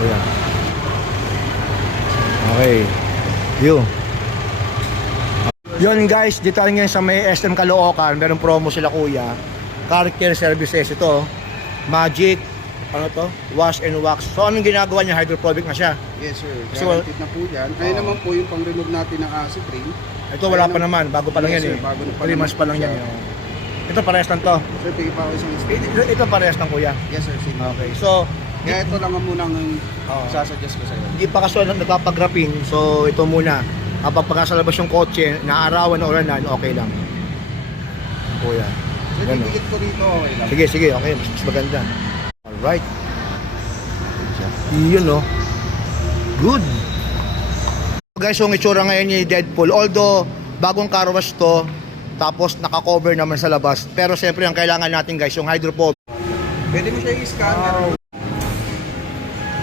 Ayan. Okay. Yun guys, dito tayo ngayon sa may SM Caloocan. Meron promo sila kuya. Car care services. Ito, Magic, ano to? Wash and wax. So anong ginagawa niya? Hydrophobic na siya. Yes sir, So, guaranteed na po yan. Kaya naman po yung pang-remove natin ng acid rain. Ito wala pa naman, bago pa lang Yes, yan sir, eh. bago na pa 3 months pa lang yan. Ito parehas lang to. Sir, tingin pa ako isang speed. Ito parehas lang kuya. Yes sir, sige. Okay, so Kaya ito lang ang munang Oo. sasuggest ko sa'yo. hindi pa kaso nagpapagrapin. So ito muna. Kapag pagkasalabas yung kotse, naarawan na oranan, okay lang. Kuya. Sir, Ganun. dikit ko rito, okay lang. Sige, sige, okay, mas maganda. Alright. Yun no. Good. Guys, yung itsura ngayon ni Deadpool, although bagong car wash to, tapos naka-cover naman sa labas. Pero siyempre ang kailangan natin guys, yung hydrophobic. Pwede mo siya i-scan.